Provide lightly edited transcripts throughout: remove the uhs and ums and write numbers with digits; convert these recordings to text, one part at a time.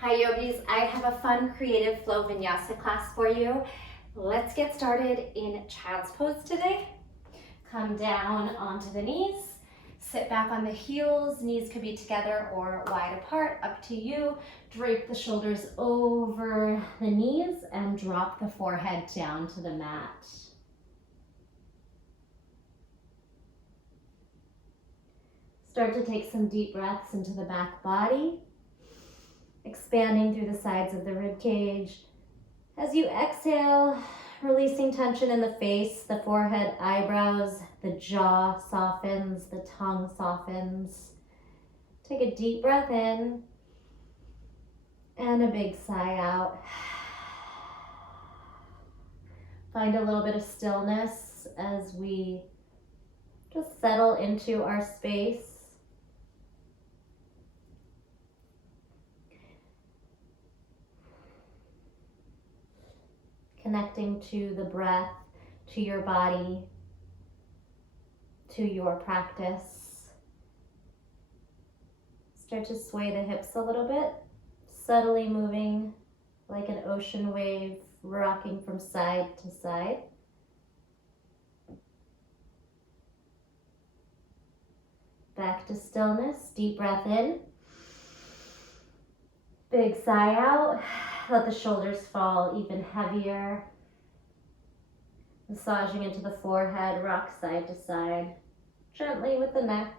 Hi yogis, I have a fun creative flow vinyasa class for you. Let's get started in child's pose today. Come down onto the knees, sit back on the heels, knees could be together or wide apart, up to you. Drape the shoulders over the knees and drop the forehead down to the mat. Start to take some deep breaths into the back body, expanding through the sides of the rib cage. As you exhale, releasing tension in the face, the forehead, eyebrows, the jaw softens, the tongue softens. Take a deep breath in and a big sigh out. Find a little bit of stillness as we just settle into our space. Connecting to the breath, to your body, to your practice. Start to sway the hips a little bit, subtly moving like an ocean wave, rocking from side to side. Back to stillness, deep breath in, big sigh out. Let the shoulders fall even heavier. Massaging into the forehead, rock side to side, gently with the neck.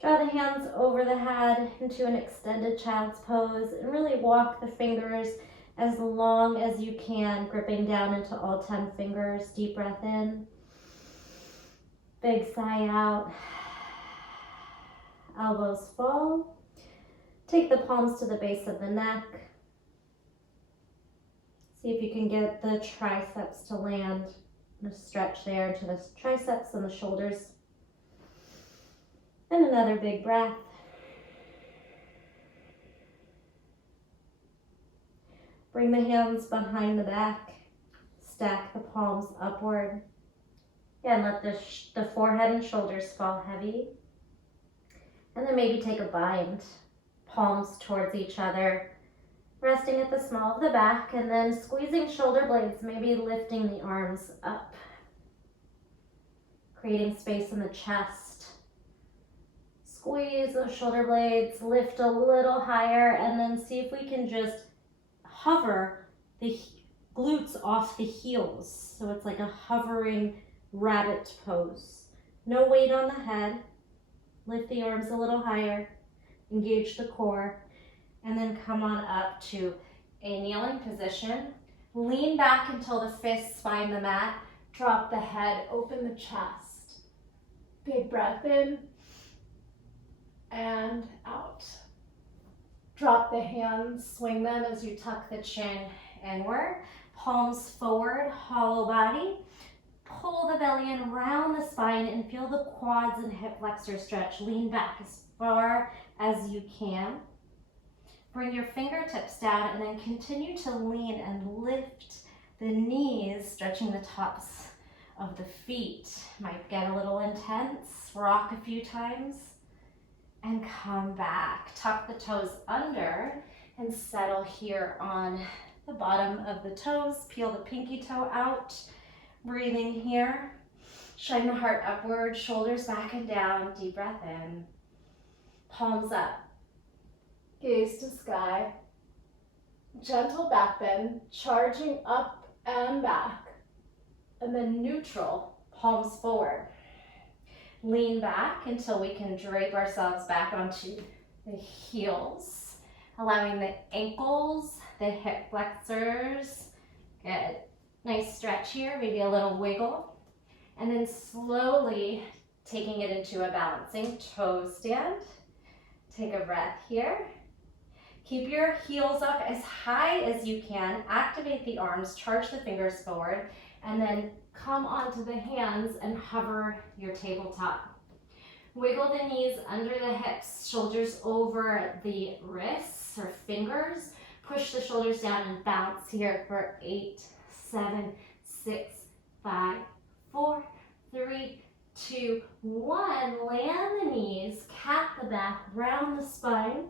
Draw the hands over the head into an extended child's pose and really walk the fingers as long as you can, gripping down into all 10 fingers. Deep breath in, big sigh out. Elbows fall. Take the palms to the base of the neck. See if you can get the triceps to land. Just stretch there into the triceps and the shoulders. And another big breath. Bring the hands behind the back. Stack the palms upward. Again, let the forehead and shoulders fall heavy. And then maybe take a bind, palms towards each other, resting at the small of the back, and then squeezing shoulder blades, maybe lifting the arms up, creating space in the chest. Squeeze those shoulder blades, lift a little higher, and then see if we can just hover the glutes off the heels. So it's like a hovering rabbit pose. No weight on the head. Lift the arms a little higher, engage the core, and then come on up to a kneeling position. Lean back until the fists find the mat. Drop the head, open the chest. Big breath in and out. Drop the hands, swing them as you tuck the chin inward. Palms forward, hollow body. Pull the belly in, round the spine, and feel the quads and hip flexors stretch. Lean back as far as you can. Bring your fingertips down and then continue to lean and lift the knees, stretching the tops of the feet. Might get a little intense. Rock a few times and come back. Tuck the toes under and settle here on the bottom of the toes. Peel the pinky toe out. Breathing here, shine the heart upward, shoulders back and down, deep breath in, palms up, gaze to sky, gentle back bend, charging up and back, and then neutral, palms forward. Lean back until we can drape ourselves back onto the heels, allowing the ankles, the hip flexors, good. Nice stretch here, maybe a little wiggle. And then slowly taking it into a balancing toe stand. Take a breath here. Keep your heels up as high as you can. Activate the arms, charge the fingers forward, and then come onto the hands and hover your tabletop. Wiggle the knees under the hips, shoulders over the wrists or fingers. Push the shoulders down and bounce here for 8, 7, 6, 5, 4, 3, 2, 1. Land the knees, cat the back, round the spine.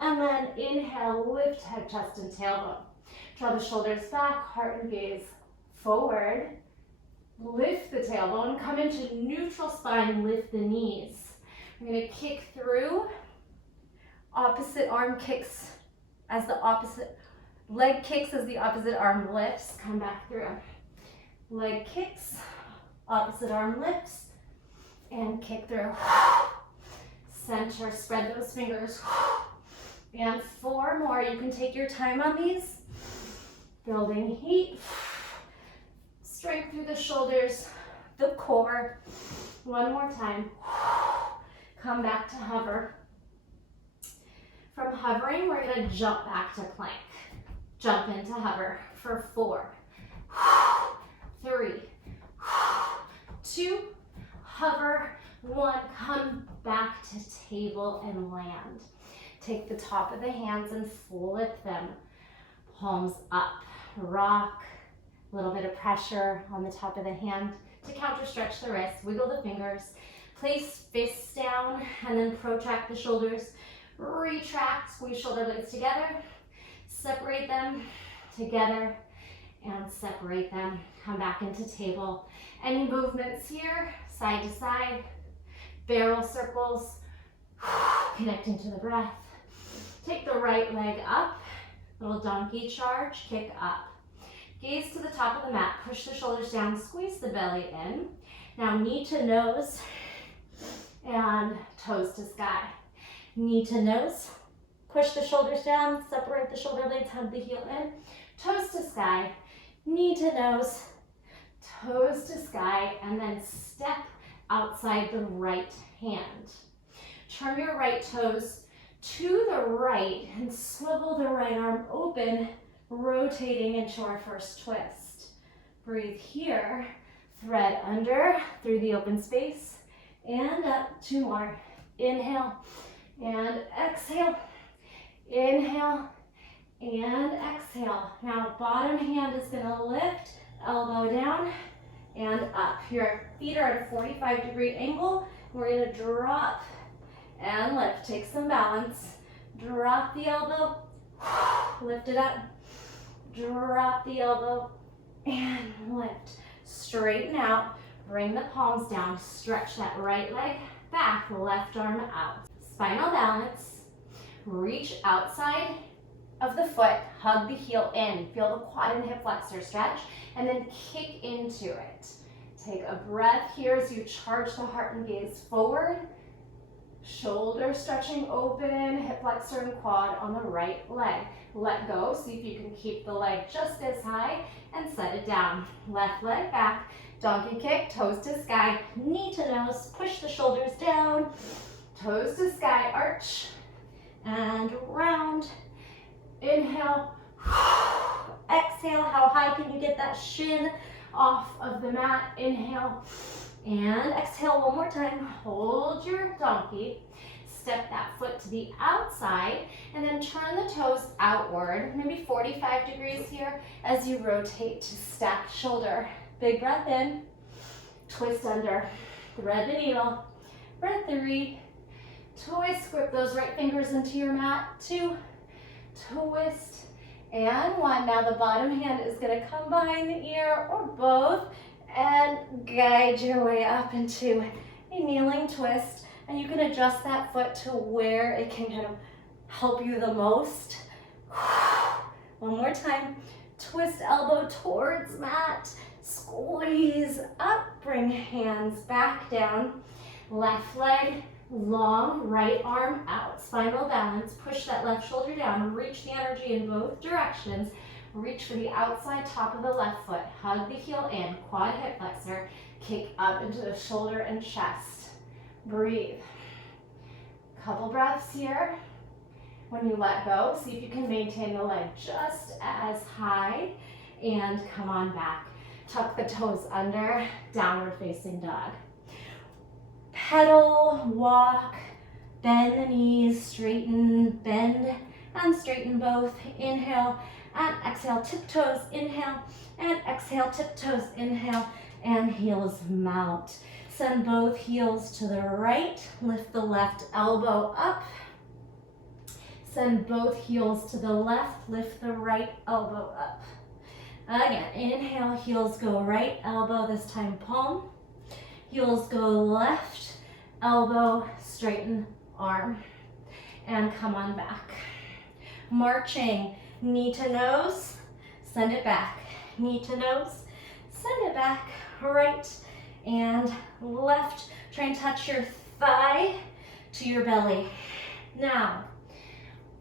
And then inhale, lift head, chest, and tailbone. Draw the shoulders back, heart and gaze forward. Lift the tailbone, come into neutral spine, lift the knees. We're going to kick through. Opposite arm kicks as the opposite, leg kicks as the opposite arm lifts. Come back through. Leg kicks, opposite arm lifts, and kick through. Center, spread those fingers. And 4 more. You can take your time on these. Building heat. Strength through the shoulders, the core. 1 more time. Come back to hover. From hovering, we're going to jump back to plank. Jump into hover for 4, 3, 2, hover, 1. Come back to table and land. Take the top of the hands and flip them. Palms up. Rock. A little bit of pressure on the top of the hand to counter stretch the wrists. Wiggle the fingers. Place fists down and then protract the shoulders. Retract, squeeze shoulder blades together. Separate them together and separate them. Come back into table. Any movements here, side to side. Barrel circles, connecting to the breath. Take the right leg up. Little donkey charge, kick up. Gaze to the top of the mat, push the shoulders down, squeeze the belly in. Now knee to nose and toes to sky. Knee to nose, push the shoulders down, separate the shoulder blades, hug the heel in. Toes to sky, knee to nose, toes to sky, and then step outside the right hand. Turn your right toes to the right and swivel the right arm open, rotating into our first twist. Breathe here, thread under through the open space, and up. 2 more. Inhale and exhale. Inhale and exhale. Now bottom hand is going to lift, elbow down and up. Your feet are at a 45-degree angle. We're going to drop and lift. Take some balance. Drop the elbow, lift it up. Drop the elbow and lift. Straighten out. Bring the palms down. Stretch that right leg back, left arm out. Spinal balance. Reach outside of the foot. Hug the heel in. Feel the quad and hip flexor stretch. And then kick into it. Take a breath here as you charge the heart and gaze forward. Shoulder stretching open, hip flexor and quad on the right leg. Let go, see if you can keep the leg just as high and set it down. Left leg back, donkey kick, toes to sky, knee to nose, push the shoulders down, toes to sky, arch, and round. Inhale, exhale, how high can you get that shin off of the mat? Inhale. And exhale 1 more time. Hold your donkey. Step that foot to the outside and then turn the toes outward, maybe 45 degrees here as you rotate to stacked shoulder. Big breath in, twist under, thread the needle. Breath 3, twist, grip those right fingers into your mat. 2, twist, and 1. Now the bottom hand is going to come behind the ear or both and guide your way up into a kneeling twist. And you can adjust that foot to where it can kind of help you the most. 1 more time. Twist elbow towards mat. Squeeze up. Bring hands back down. Left leg long, right arm out. Spinal balance. Push that left shoulder down. Reach the energy in both directions. Reach for the outside top of the left foot. Hug the heel in. Quad hip flexor. Kick up into the shoulder and chest. Breathe. Couple breaths here. When you let go, see if you can maintain the leg just as high and come on back. Tuck the toes under, downward facing dog. Pedal, walk, bend the knees, straighten, bend, and straighten both. Inhale and exhale, tiptoes, inhale, and exhale, tiptoes, inhale, and heels mount. Send both heels to the right. Lift the left elbow up. Send both heels to the left. Lift the right elbow up. Again, inhale, heels go right, elbow, this time palm. Heels go left, elbow, straighten arm. And come on back. Marching, knee to nose, send it back. Knee to nose, send it back. Right and left. Try and touch your thigh to your belly. Now,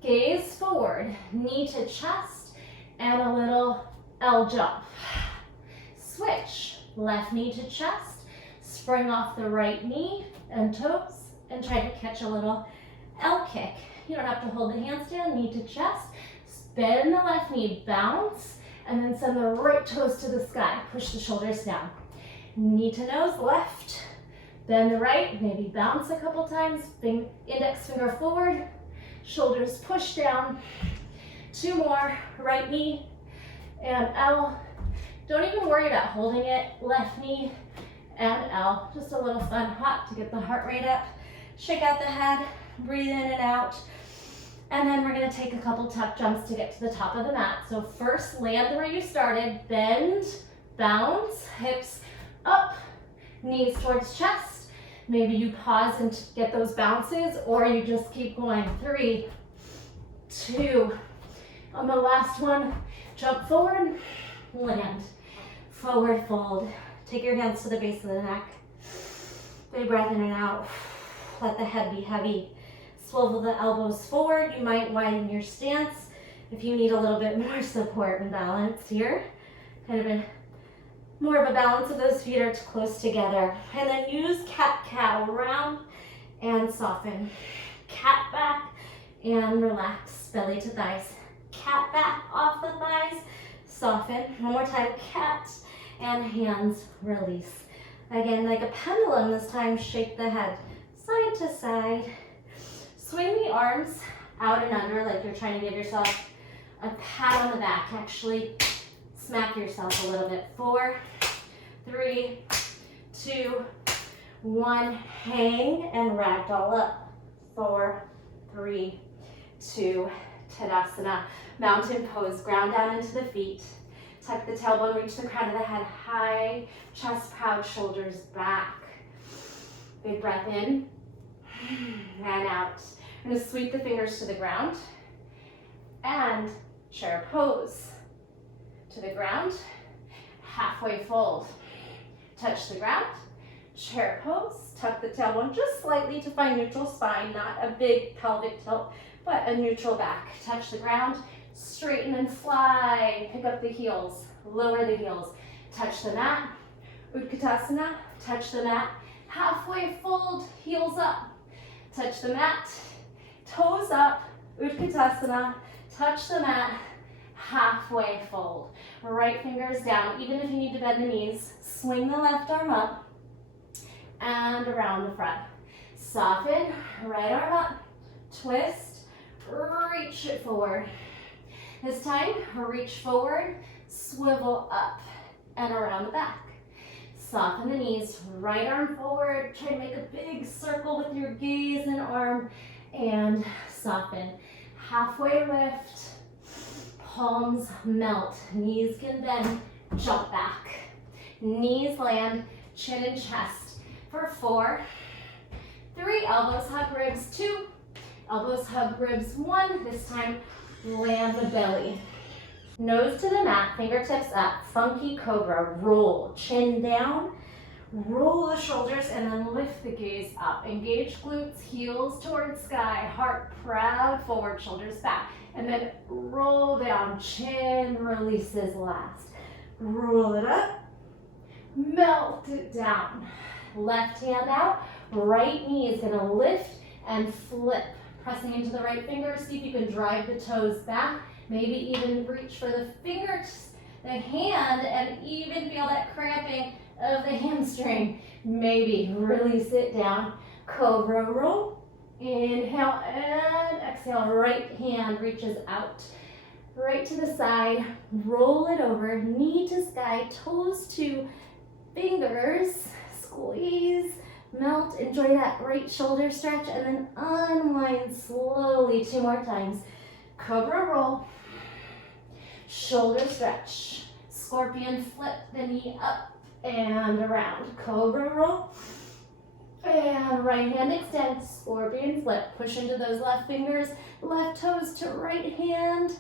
gaze forward, knee to chest, and a little L jump. Switch, left knee to chest, spring off the right knee and toes, and try to catch a little L kick. You don't have to hold the hands down, knee to chest. Bend the left knee, bounce, and then send the right toes to the sky. Push the shoulders down. Knee to nose, left. Bend the right, maybe bounce a couple times. Index finger forward, shoulders push down. 2 more, right knee and L. Don't even worry about holding it. Left knee and L. Just a little fun hop to get the heart rate up. Shake out the head, breathe in and out. And then we're gonna take a couple tuck jumps to get to the top of the mat. So first, land where you started. Bend, bounce, hips up, knees towards chest. Maybe you pause and get those bounces, or you just keep going. 3, 2. On the last one, jump forward, land, forward fold. Take your hands to the base of the neck. Big breath in and out. Let the head be heavy. Swivel the elbows forward. You might widen your stance if you need a little bit more support and balance here. Kind of more of a balance of those feet are close together. And then use cat-cow, round and soften. Cat back and relax, belly to thighs. Cat back off the thighs, soften. One more time, cat and hands release. Again, like a pendulum this time, shake the head side to side. Swing the arms out and under like you're trying to give yourself a pat on the back. Actually, smack yourself a little bit. 4, 3, 2, 1. Hang and ragdoll up. 4, 3, 2, Tadasana. Mountain pose. Ground down into the feet. Tuck the tailbone, reach the crown of the head high. Chest proud, shoulders back. Big breath in and out. I'm going to sweep the fingers to the ground and chair pose. To the ground, halfway fold. Touch the ground, chair pose. Tuck the tailbone just slightly to find neutral spine, not a big pelvic tilt, but a neutral back. Touch the ground, straighten and slide. Pick up the heels, lower the heels. Touch the mat, Utkatasana. Touch the mat, halfway fold, heels up. Touch the mat, toes up, Utkatasana. Touch the mat, halfway fold. Right fingers down. Even if you need to bend the knees, swing the left arm up and around the front. Soften, right arm up, twist, reach it forward. This time, reach forward, swivel up and around the back. Soften the knees, right arm forward. Try to make a big circle with your gaze and arm and soften. Halfway lift, palms melt, knees can bend, jump back. Knees land, chin and chest for 4, 3, elbows hug ribs, 2, elbows hug ribs, 1. This time, land the belly. Nose to the mat, fingertips up, funky cobra, roll, chin down, roll the shoulders and then lift the gaze up. Engage glutes, heels towards sky, heart proud, forward, shoulders back. And then roll down, chin releases last. Roll it up, melt it down. Left hand out, right knee is gonna lift and flip. Pressing into the right finger, see if you can drive the toes back. Maybe even reach for the fingers, the hand, and even feel that cramping of the hamstring. Maybe release it down. Cobra roll. Inhale and exhale. Right hand reaches out. Right to the side. Roll it over. Knee to sky. Toes to fingers. squeeze, melt, enjoy that right shoulder stretch, and then unwind slowly 2 more times. Cobra roll, shoulder stretch, scorpion flip the knee up and around. Cobra roll, and right hand extend, scorpion flip. Push into those left fingers, left toes to right hand,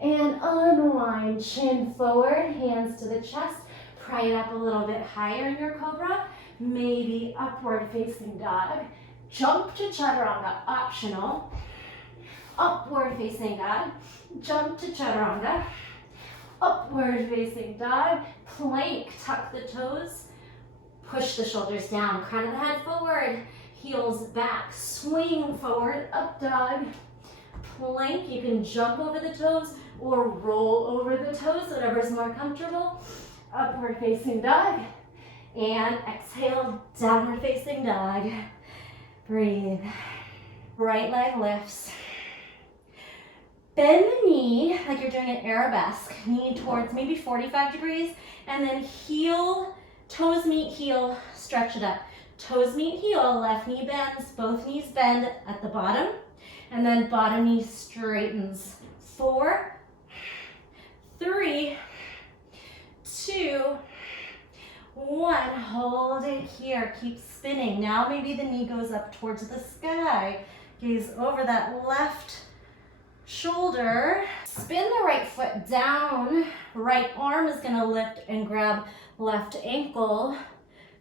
and unwind. Chin forward, hands to the chest. Pry it up a little bit higher in your cobra, maybe upward facing dog. Jump to chaturanga, optional. Upward facing dog, jump to chaturanga. Upward facing dog, plank, tuck the toes. Push the shoulders down, crown of the head forward, heels back, swing forward, up dog, plank. You can jump over the toes or roll over the toes, whatever's more comfortable. Upward facing dog, and exhale, downward facing dog. Breathe. Right leg lifts. Bend the knee like you're doing an arabesque, knee towards maybe 45 degrees, and then heel, toes meet heel, stretch it up. Toes meet heel, left knee bends, both knees bend at the bottom, and then bottom knee straightens. 4, 3, 2, 1. Hold it here. Keep spinning. Now maybe the knee goes up towards the sky. Gaze over that left shoulder. Spin the right foot down. Right arm is going to lift and grab left ankle.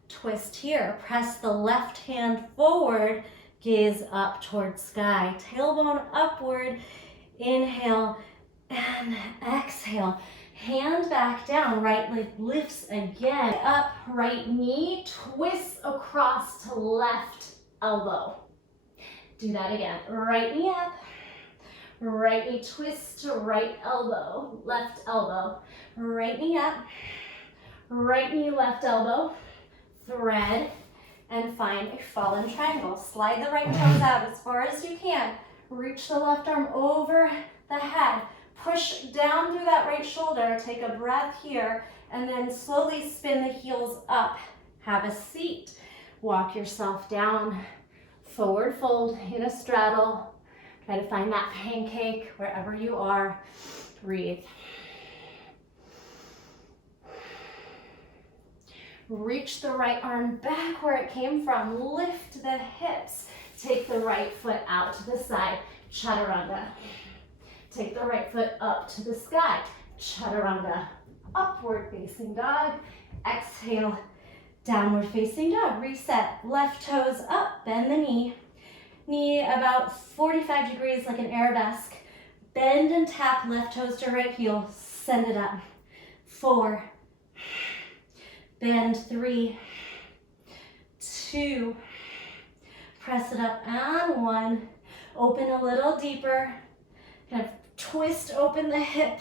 Twist here. Press the left hand forward. Gaze up towards sky. Tailbone upward. Inhale and exhale. Hand back down, right leg lifts again. Up, right knee, twist across to left elbow. Do that again. Right knee up, right knee twist to right elbow, left elbow. Right knee up, right knee, left elbow. Thread and find a fallen triangle. Slide the right toes out as far as you can. Reach the left arm over the head. Push down through that right shoulder, take a breath here, and then slowly spin the heels up. Have a seat. Walk yourself down. Forward fold in a straddle. Try to find that pancake wherever you are. Breathe. Reach the right arm back where it came from. Lift the hips. Take the right foot out to the side. Chaturanga. Take the right foot up to the sky. Chaturanga. Upward facing dog. Exhale. Downward facing dog. Reset. Left toes up. Bend the knee. Knee about 45 degrees like an arabesque. Bend and tap left toes to right heel. Send it up. 4. Bend. 3. 2. Press it up and 1. Open a little deeper. Kind of twist open the hip,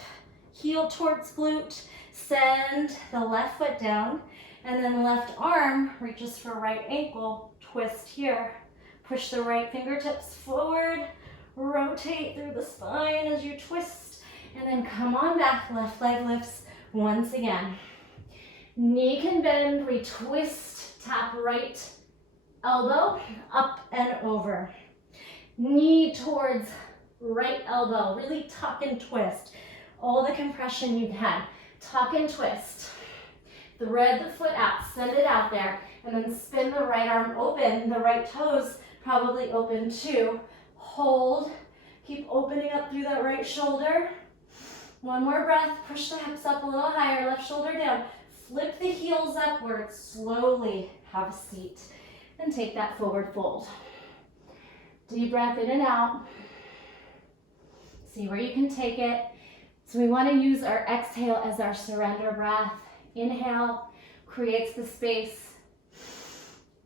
heel towards glute, send the left foot down, and then left arm reaches for right ankle, twist here. Push the right fingertips forward, rotate through the spine as you twist, and then come on back, left leg lifts once again. Knee can bend, we twist, tap right elbow, up and over. Knee towards right elbow, really tuck and twist. All the compression you can. Tuck and twist. Thread the foot out, send it out there, and then spin the right arm open. The right toes probably open too. Hold. Keep opening up through that right shoulder. One more breath. Push the hips up a little higher. Left shoulder down. Flip the heels upwards. Slowly have a seat. And take that forward fold. Deep breath in and out. See where you can take it. So we want to use our exhale as our surrender breath. Inhale creates the space.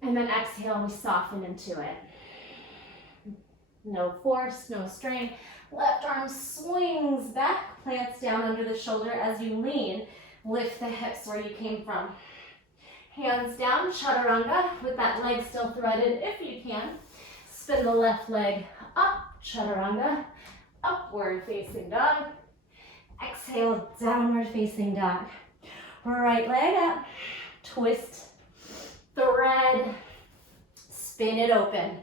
And then exhale, we soften into it. No force, no strain. Left arm swings back, plants down under the shoulder as you lean. Lift the hips where you came from. Hands down, chaturanga, with that leg still threaded if you can. Spin the left leg up, chaturanga, upward facing dog. Exhale, downward facing dog. Right leg up, twist. Thread thread, spin it open.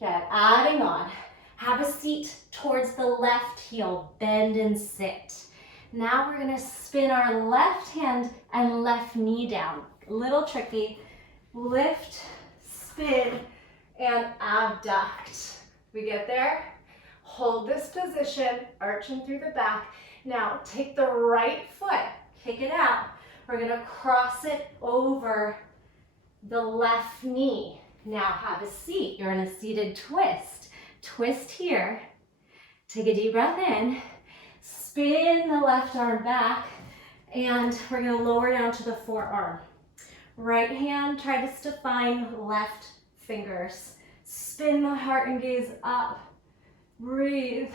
Okay, adding on. Have a seat towards the left heel, bend and sit. Now we're gonna spin our left hand and left knee down. A little tricky. Lift, spin, and abduct. We get there? Hold this position, arching through the back. Now take the right foot, kick it out. We're gonna cross it over the left knee. Now have a seat. You're in a seated twist. Twist here. Take a deep breath in. Spin the left arm back. And we're going to lower down to the forearm. Right hand, try to define left fingers. Spin the heart and gaze up. Breathe.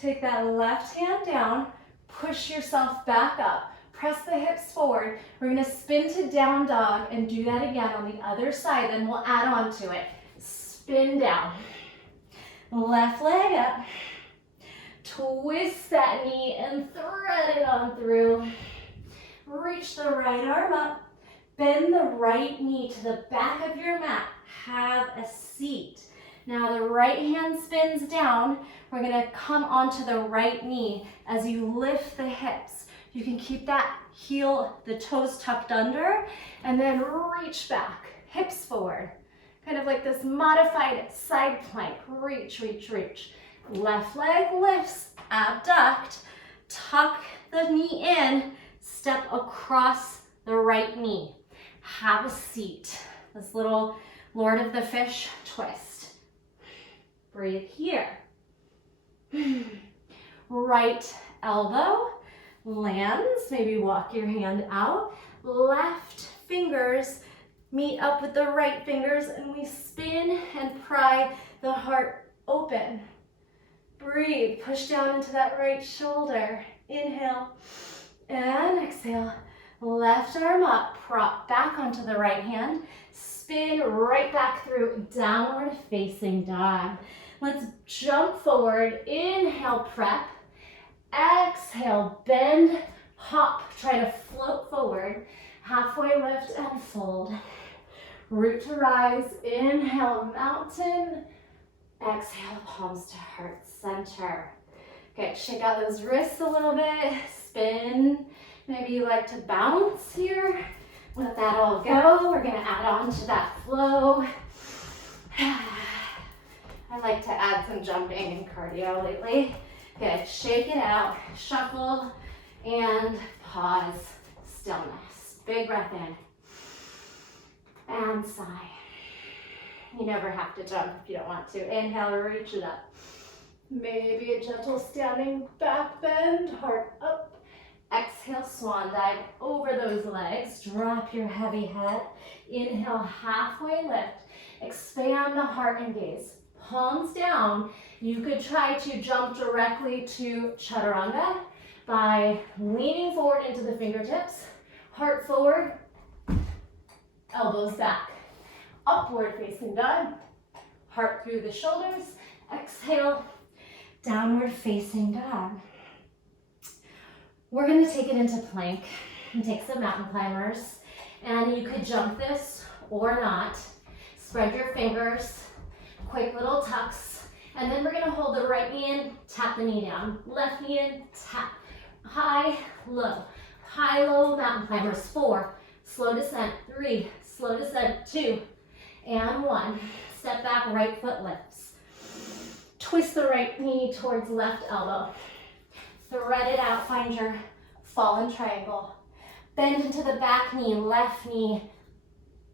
Take that left hand down. Push yourself back up. Press the hips forward. We're going to spin to down dog and do that again on the other side. Then we'll add on to it. Spin down. Left leg up. Twist that knee and thread it on through. Reach the right arm up. Bend the right knee to the back of your mat. Have a seat. Now the right hand spins down. We're going to come onto the right knee as you lift the hips. You can keep that heel, the toes tucked under, and then reach back, hips forward. Kind of like this modified side plank. Reach, reach, reach. Left leg lifts, abduct, tuck the knee in, step across the right knee. Have a seat. This little Lord of the Fish twist. Breathe here. Right elbow lands, maybe walk your hand out. Left fingers meet up with the right fingers and we spin and pry the heart open. Breathe, push down into that right shoulder. Inhale and exhale. Left arm up, prop back onto the right hand. Spin right back through, downward facing dog. Let's jump forward. Inhale, prep. Exhale, bend, hop. Try to float forward. Halfway lift and fold. Root to rise. Inhale, mountain. Exhale, palms to heart center. Okay, shake out those wrists a little bit. Spin. Maybe you like to bounce here. Let that all go. We're gonna add on to that flow. I like to add some jumping and cardio lately. Good, shake it out, shuffle, and pause, stillness. Big breath in, and sigh. You never have to jump if you don't want to. Inhale, reach it up. Maybe a gentle standing back bend, heart up. Exhale, swan dive over those legs. Drop your heavy head. Inhale, halfway lift. Expand the heart and gaze. Palms down. You could try to jump directly to chaturanga by leaning forward into the fingertips. Heart forward. Elbows back. Upward facing dog. Heart through the shoulders. Exhale. Downward facing dog. We're going to take it into plank and take some mountain climbers. And you could jump this or not. Spread your fingers, quick little tucks. And then we're going to hold the right knee in, tap the knee down. Left knee in, tap. High, low. High, low, mountain climbers. 4, slow descent. 3, slow descent. 2, and 1. Step back, right foot lifts. Twist the right knee towards left elbow. Thread it out, find your fallen triangle. Bend into the back knee, left knee.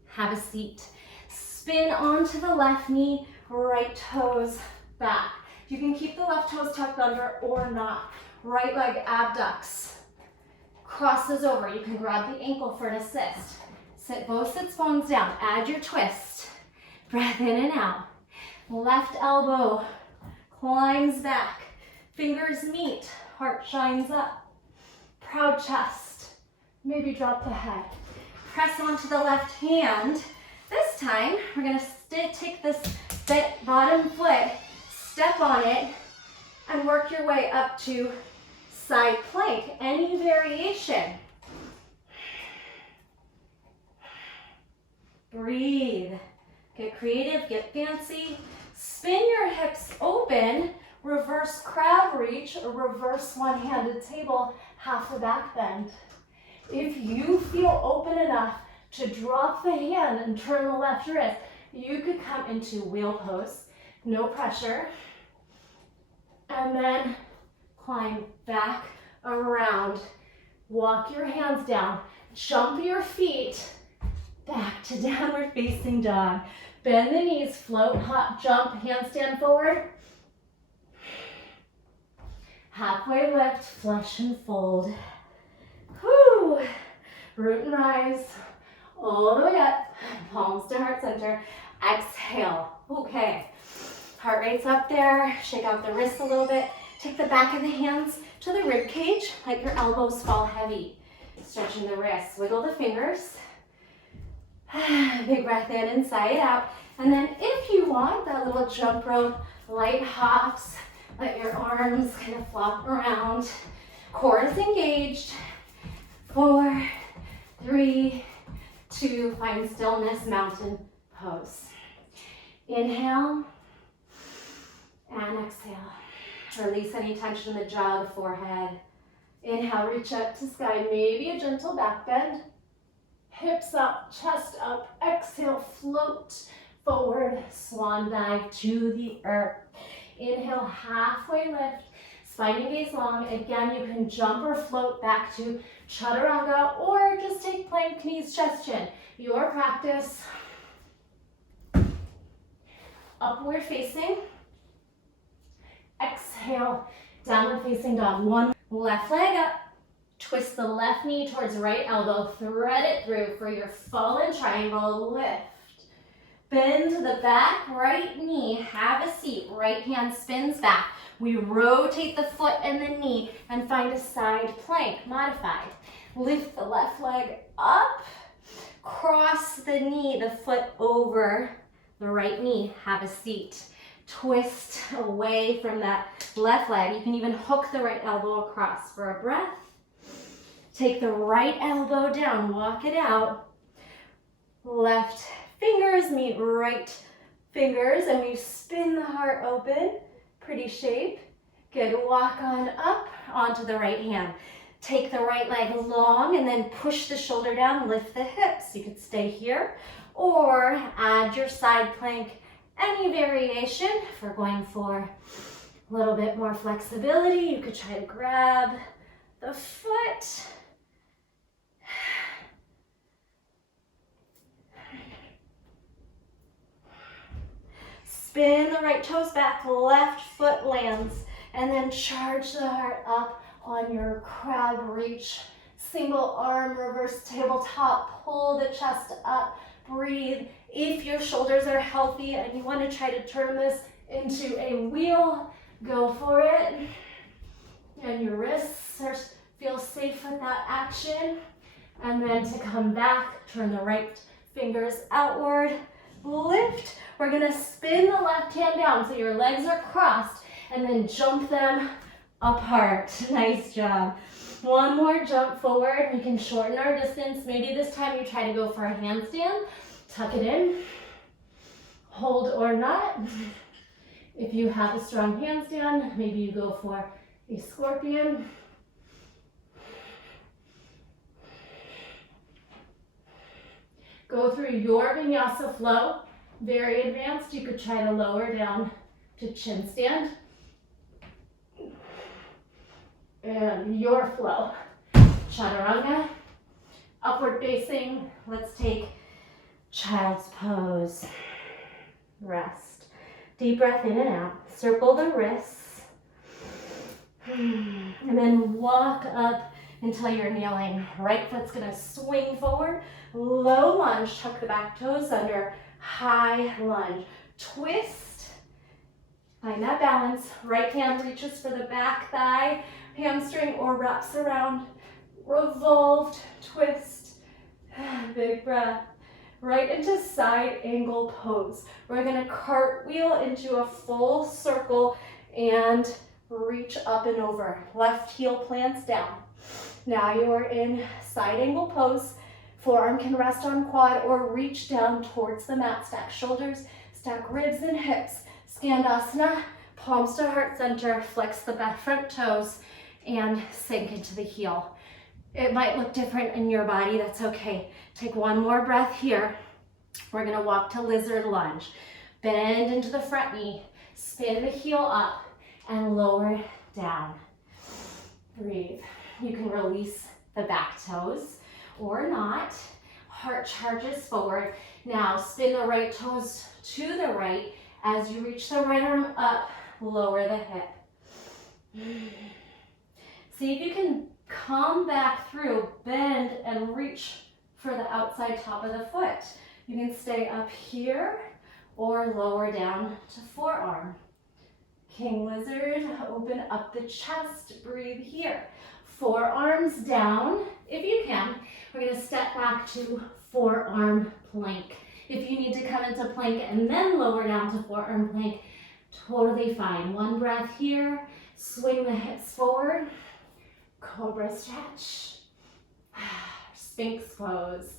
Have a seat. Spin onto the left knee, right toes back. You can keep the left toes tucked under or not. Right leg abducts. Crosses over. You can grab the ankle for an assist. Sit both sits bones down. Add your twist. Breath in and out. Left elbow climbs back. Fingers meet. Heart shines up. Proud chest. Maybe drop the head. Press onto the left hand. This time, we're going to take this bottom foot, step on it, and work your way up to side plank. Any variation. Breathe. Get creative, get fancy. Spin your hips open, reverse crab reach or reverse one-handed table, half the back bend. If you feel open enough to drop the hand and turn the left wrist, you could come into wheel pose, no pressure, and then climb back around. Walk your hands down, jump your feet back to downward facing dog. Bend the knees, float, hop, jump, handstand forward. Halfway lift, flush and fold. Whew. Root and rise, all the way up, palms to heart center. Exhale. Okay, heart rate's up there. Shake out the wrists a little bit. Take the back of the hands to the rib cage. Let your elbows fall heavy. Stretching the wrists. Wiggle the fingers. Big breath in, inside out. And then if you want, that little jump rope, light hops. Let your arms kind of flop around. Core is engaged. 4, 3, 2, find stillness, mountain pose. Inhale and exhale. Release any tension in the jaw, the forehead. Inhale, reach up to sky, maybe a gentle back bend. Hips up, chest up. Exhale, float forward, swan dive to the earth. Inhale, halfway lift, spine and gaze long. Again, you can jump or float back to chaturanga or just take plank, knees, chest, chin. Your practice. Upward facing. Exhale, downward facing dog. One left leg up. Twist the left knee towards right elbow. Thread it through for your fallen triangle lift. Bend to the back, right knee, have a seat. Right hand spins back. We rotate the foot and the knee and find a side plank, modified. Lift the left leg up. Cross the knee, the foot over the right knee, have a seat. Twist away from that left leg. You can even hook the right elbow across for a breath. Take the right elbow down, walk it out. Left fingers meet right fingers and we spin the heart open. Pretty shape. Good, walk on up onto the right hand. Take the right leg long and then push the shoulder down, lift the hips. You could stay here or add your side plank, any variation. If we're going for a little bit more flexibility, you could try to grab the foot. Spin the right toes back, left foot lands, and then charge the heart up on your crab reach. Single arm, reverse tabletop, pull the chest up, breathe. If your shoulders are healthy and you want to try to turn this into a wheel, go for it. And your wrists feel safe with that action. And then to come back, turn the right fingers outward, lift. We're gonna spin the left hand down so your legs are crossed and then jump them apart. Nice job. One more jump forward. We can shorten our distance. Maybe this time you try to go for a handstand. Tuck it in. Hold or not. If you have a strong handstand, maybe you go for a scorpion. Go through your vinyasa flow. Very advanced, you could try to lower down to chin stand. And your flow. Chaturanga, upward facing. Let's take child's pose. Rest. Deep breath in and out. Circle the wrists. And then walk up until you're kneeling. Right foot's gonna swing forward. Low lunge, tuck the back toes under. High lunge. Twist. Find that balance. Right hand reaches for the back thigh, hamstring, or wraps around. Revolved twist. Big breath. Right into side angle pose. We're going to cartwheel into a full circle and reach up and over. Left heel plants down. Now you're in side angle pose. Forearm can rest on quad or reach down towards the mat. Stack shoulders, stack ribs and hips. Skandasana, palms to heart center, flex the back front toes, and sink into the heel. It might look different in your body, that's okay. Take one more breath here. We're gonna walk to lizard lunge. Bend into the front knee, spin the heel up, and lower down. Breathe. You can release the back toes or not. Heart charges forward. Now spin the right toes to the right. As you reach the right arm up, lower the hip. See if you can come back through, bend and reach for the outside top of the foot. You can stay up here or lower down to forearm. King Lizard, open up the chest, breathe here. Forearms down, if you can. We're gonna step back to forearm plank. If you need to come into plank and then lower down to forearm plank, totally fine. One breath here, swing the hips forward, cobra stretch, Sphinx pose.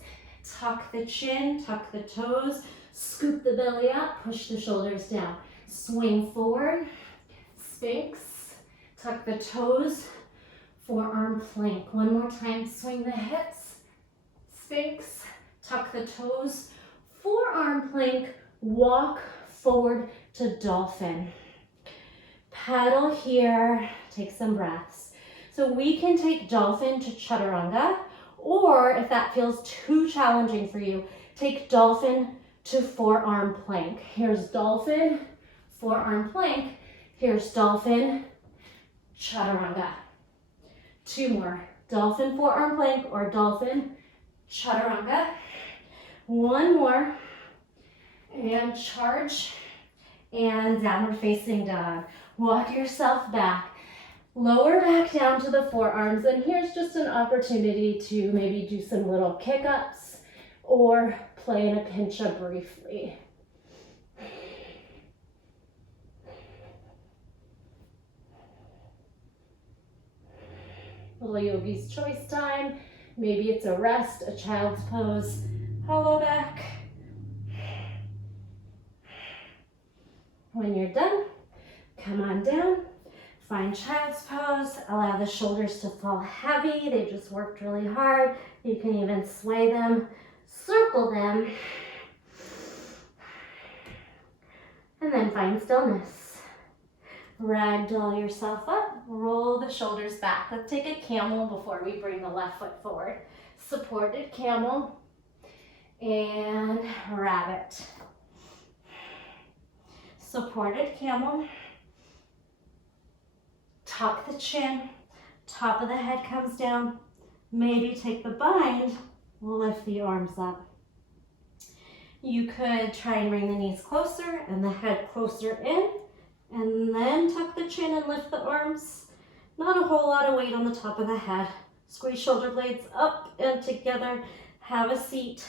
Tuck the chin, tuck the toes, scoop the belly up, push the shoulders down. Swing forward, Sphinx, tuck the toes, forearm plank. One more time, swing the hips, Sphinx, tuck the toes, forearm plank, walk forward to dolphin. Paddle here, take some breaths. So we can take dolphin to chaturanga, or if that feels too challenging for you, take dolphin to forearm plank. Here's dolphin, forearm plank. Here's dolphin, chaturanga. Two more, dolphin, forearm plank, or dolphin, chaturanga. One more, and charge, and downward facing dog. Walk yourself back. Lower back down to the forearms, and here's just an opportunity to maybe do some little kick-ups or play in a pincha briefly. Little yogi's choice time. Maybe it's a rest, a child's pose, hollow back. When you're done, come on down. Find child's pose, allow the shoulders to fall heavy. They just worked really hard. You can even sway them, circle them, and then find stillness. Ragdoll yourself up, roll the shoulders back. Let's take a camel before we bring the left foot forward. Supported camel and rabbit. Supported camel. Tuck the chin, top of the head comes down. Maybe take the bind, lift the arms up. You could try and bring the knees closer and the head closer in, and then tuck the chin and lift the arms. Not a whole lot of weight on the top of the head. Squeeze shoulder blades up and together. Have a seat.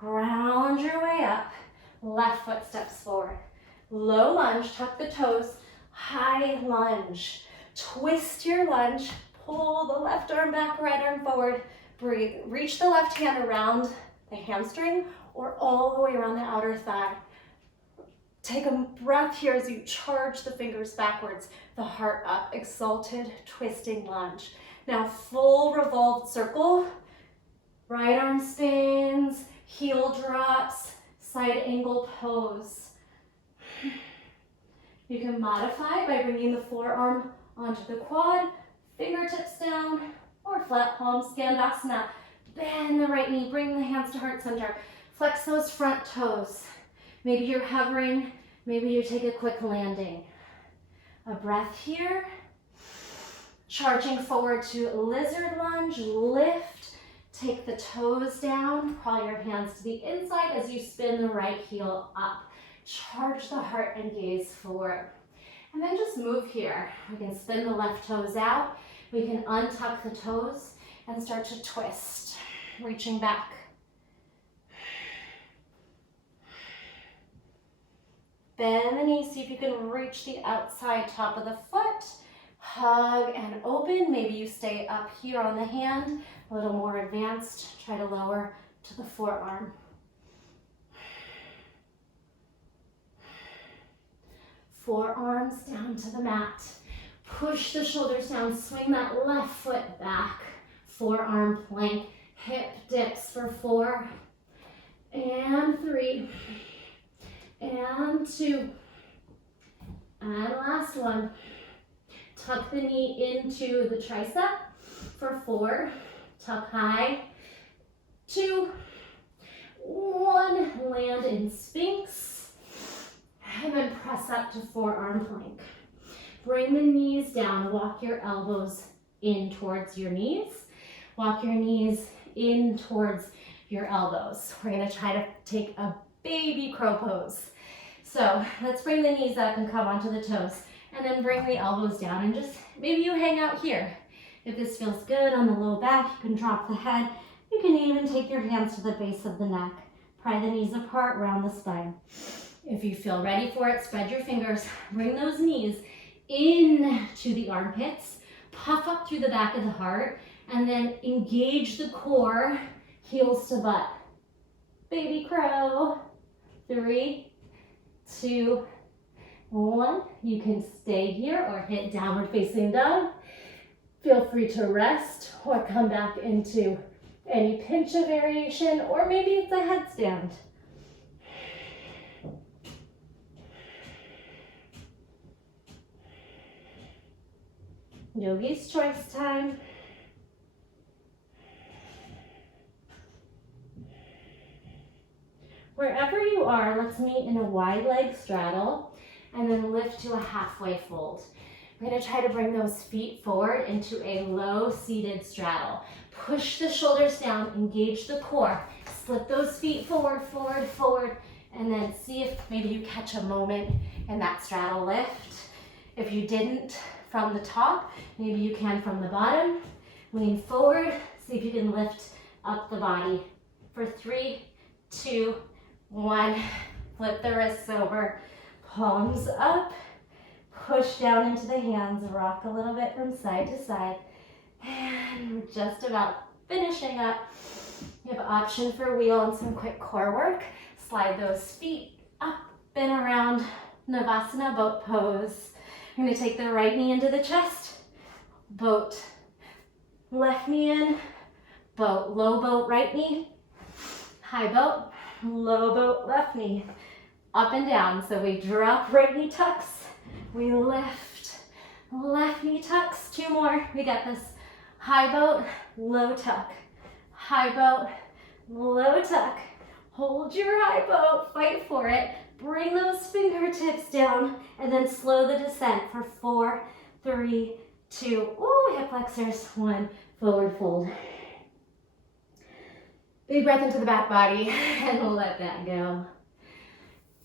Round your way up. Left foot steps forward. Low lunge, tuck the toes. High lunge. Twist your lunge, pull the left arm back, right arm forward. Breathe. Reach the left hand around the hamstring or all the way around the outer thigh. Take a breath here as you charge the fingers backwards, the heart up, exalted, twisting lunge. Now full revolved circle, right arm spins, heel drops, side angle pose. You can modify by bringing the forearm onto the quad, fingertips down, or flat palms, Skandasana. Bend the right knee, bring the hands to heart center. Flex those front toes. Maybe you're hovering, maybe you take a quick landing. A breath here. Charging forward to lizard lunge, lift. Take the toes down, crawl your hands to the inside as you spin the right heel up. Charge the heart and gaze forward. And then just move here. We can spin the left toes out. We can untuck the toes and start to twist, reaching back. Bend the knee, see if you can reach the outside top of the foot. Hug and open. Maybe you stay up here on the hand. A little more advanced, try to lower to the forearm. Forearms down to the mat. Push the shoulders down, swing that left foot back. Forearm plank, hip dips for 4, and 3, and 2, and last one. Tuck the knee into the tricep for 4, tuck high, 2, 1, land in Sphinx, and then press up to forearm plank. Bring the knees down, walk your elbows in towards your knees, walk your knees in towards your elbows. We're gonna try to take a baby crow pose. So let's bring the knees up and come onto the toes, and then bring the elbows down, and just maybe you hang out here. If this feels good on the low back, you can drop the head. You can even take your hands to the base of the neck. Pry the knees apart, round the spine. If you feel ready for it, spread your fingers, bring those knees into the armpits, puff up through the back of the heart, and then engage the core, heels to butt. Baby crow. 3, 2, 1. You can stay here or hit downward facing dog. Feel free to rest or come back into any pincha variation, or maybe it's a headstand. Yogi's choice time. Wherever you are, let's meet in a wide leg straddle and then lift to a halfway fold. We're going to try to bring those feet forward into a low seated straddle. Push the shoulders down, engage the core. Slip those feet forward, forward, forward, and then see if maybe you catch a moment in that straddle lift. If you didn't from the top, maybe you can from the bottom. Lean forward, see if you can lift up the body. For 3, 2, 1, flip the wrists over, palms up, push down into the hands, rock a little bit from side to side, and we're just about finishing up. You have option for wheel and some quick core work. Slide those feet up and around, Navasana, boat pose. You're going to take the right knee into the chest, boat, left knee in, boat, low boat, right knee, high boat, low boat, left knee, up and down. So we drop, right knee tucks, we lift, left knee tucks, 2 more, we got this. High boat, low tuck, high boat, low tuck. Hold your high boat, fight for it. Bring those fingertips down and then slow the descent for 4, 3, 2, ooh, hip flexors, 1, forward fold. Big breath into the back body and let that go.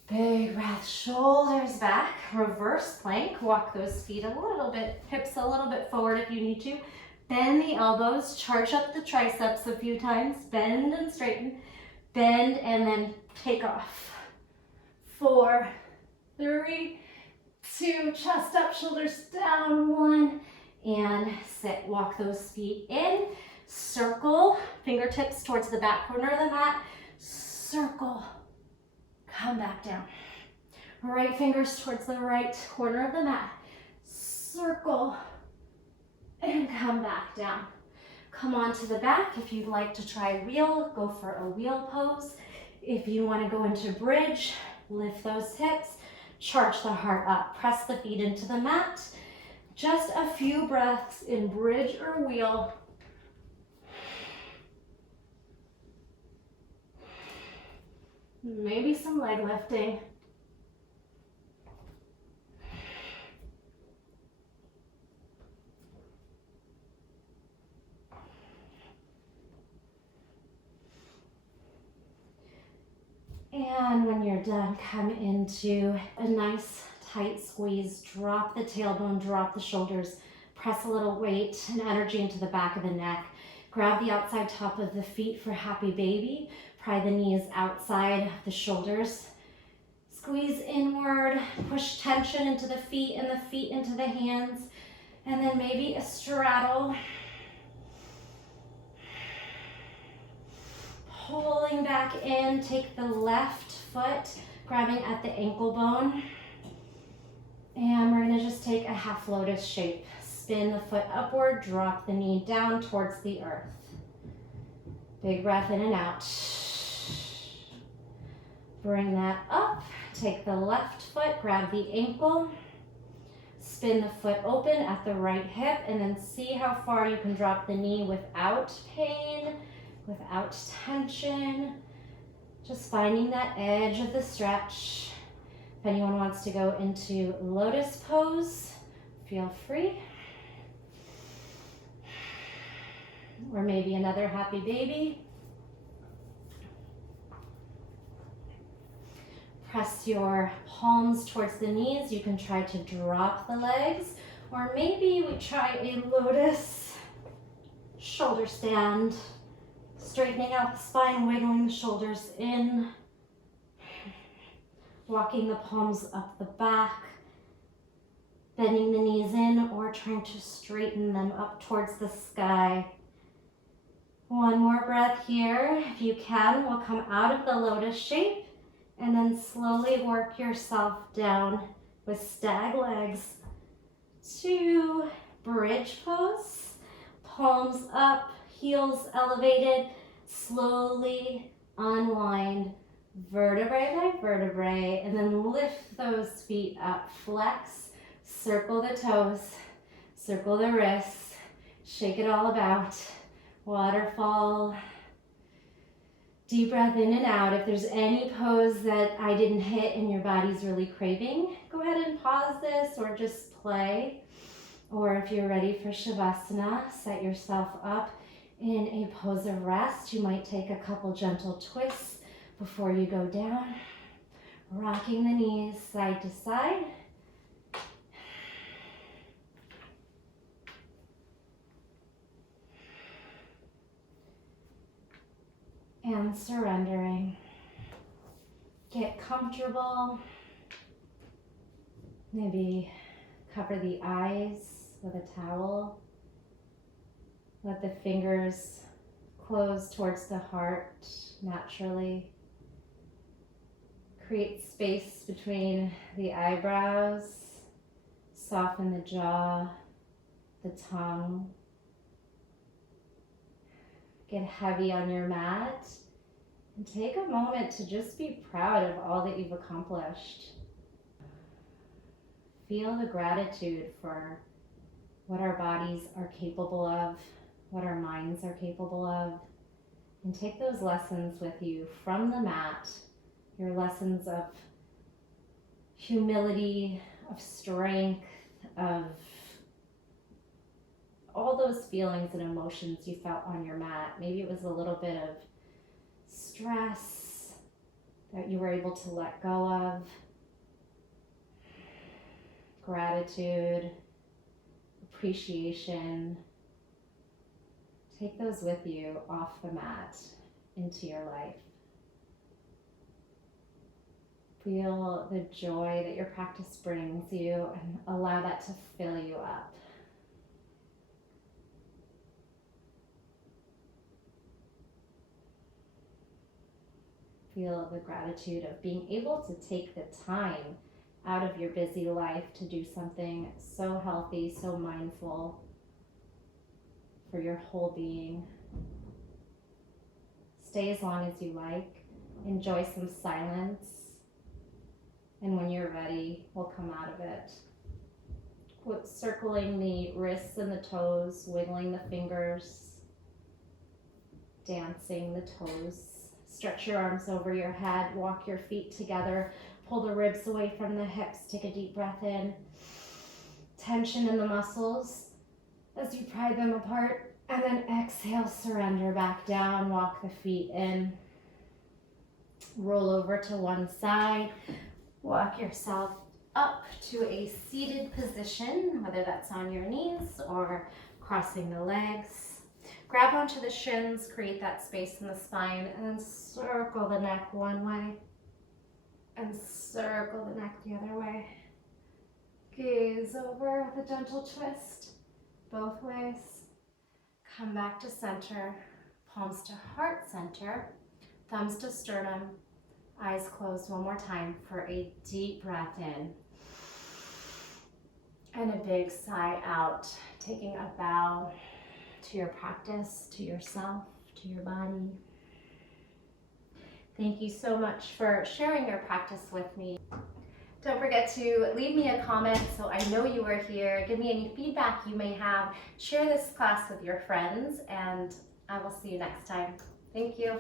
Big breath, shoulders back, reverse plank. Walk those feet a little bit, hips a little bit forward if you need to. Bend the elbows, charge up the triceps a few times, bend and straighten, bend and then take off. 4, 3, 2, chest up, shoulders down, 1, and sit. Walk those feet in, circle, fingertips towards the back corner of the mat, circle, come back down. Right fingers towards the right corner of the mat, circle, and come back down. Come on to the back. If you'd like to try wheel, go for a wheel pose. If you want to go into bridge, lift those hips, charge the heart up, press the feet into the mat. Just a few breaths in bridge or wheel. Maybe some leg lifting. And when you're done, come into a nice tight squeeze. Drop the tailbone, drop the shoulders, press a little weight and energy into the back of the neck. Grab the outside top of the feet for happy baby. Pry the knees outside of the shoulders. Squeeze inward, push tension into the feet and the feet into the hands. And then maybe a straddle. pulling back in, take the left foot, grabbing at the ankle bone. And we're gonna just take a half lotus shape. Spin the foot upward, drop the knee down towards the earth. Big breath in and out. Bring that up, take the left foot, grab the ankle, spin the foot open at the right hip, and then see how far you can drop the knee without pain, without tension. Just finding that edge of the stretch. If anyone wants to go into lotus pose, feel free. Or maybe another happy baby. Press your palms towards the knees. You can try to drop the legs, or maybe we try a lotus shoulder stand. Straightening out the spine, wiggling the shoulders in. Walking the palms up the back. Bending the knees in, or trying to straighten them up towards the sky. One more breath here. If you can, we'll come out of the lotus shape and then slowly work yourself down with stag legs to bridge pose. Palms up, heels elevated. Slowly unwind vertebrae by vertebrae, and then lift those feet up. Flex, circle the toes, circle the wrists, shake it all about. Waterfall. Deep breath in and out. If there's any pose that I didn't hit and your body's really craving, go ahead and pause this or just play. Or if you're ready for Shavasana, set yourself up in a pose of rest. You might take a couple gentle twists before you go down. Rocking the knees side to side. And surrendering. Get comfortable. Maybe cover the eyes with a towel. Let the fingers close towards the heart naturally. Create space between the eyebrows. Soften the jaw, the tongue. Get heavy on your mat and take a moment to just be proud of all that you've accomplished. Feel the gratitude for what our bodies are capable of, what our minds are capable of, and take those lessons with you from the mat, your lessons of humility, of strength, of all those feelings and emotions you felt on your mat. Maybe it was a little bit of stress that you were able to let go of, gratitude, appreciation. Take those with you off the mat into your life. Feel the joy that your practice brings you and allow that to fill you up. Feel the gratitude of being able to take the time out of your busy life to do something so healthy, so mindful for your whole being. Stay as long as you like. Enjoy some silence. And when you're ready, we'll come out of it. Circling the wrists and the toes, wiggling the fingers, dancing the toes. Stretch your arms over your head, walk your feet together, pull the ribs away from the hips, take a deep breath in. Tension in the muscles as you pry them apart, and then exhale, surrender back down, walk the feet in. Roll over to one side, walk yourself up to a seated position, whether that's on your knees or crossing the legs. Grab onto the shins, create that space in the spine, and then circle the neck one way and circle the neck the other way. Gaze over with a gentle twist both ways. Come back to center, palms to heart center. Thumbs to sternum, eyes closed one more time for a deep breath in. And a big sigh out, taking a bow to your practice, to yourself, to your body. Thank you so much for sharing your practice with me. Don't forget to leave me a comment so I know you were here. Give me any feedback you may have. Share this class with your friends, and I will see you next time. Thank you.